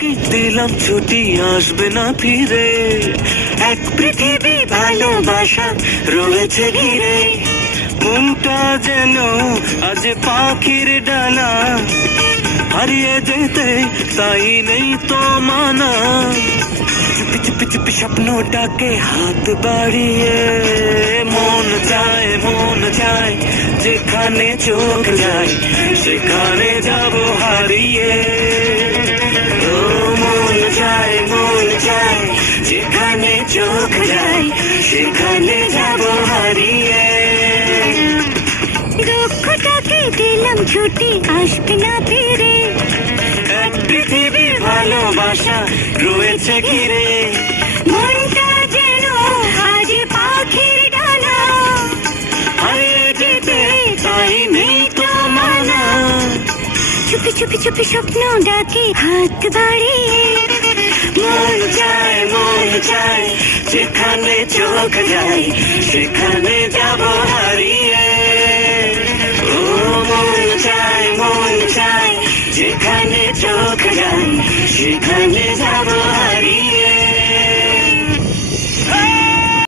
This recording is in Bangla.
দিলাম ছুটি আসবে না ফিরে, এক পৃথিবী ভালোবাসা রয়েছে ঘিরে। মনটা যেন আজ পাখির ডানা, হারিয়ে যেতে তাই নেই তো মানা। চুপি চুপি চুপি স্বপ্ন ডাকে হাত বাড়িয়ে, মন চায় যেখানে চোখ যায় সেখানে যাব হারিয়ে। ও মন চায় যেখানে চোখ যায় সেখানে যাব হারিয়ে। দুঃখটাকে দিলাম ছুটি আসবে না ফিরে, এক পৃথিবীর ভালোবাসা রয়েছে ঘিরে। মনটা যেন আজ পাখির ডানা, হারিয়ে যেতে তাই নেই তো মানা। চুপি চুপি চুপি স্বপ্ন ডাকে হাত বাড়িয়ে, মন চায় যেখানে চোখ যায় সেখানে যাব হারিয়ে। ও মন চায় যেখানে চোখ যায় সেখানে যাব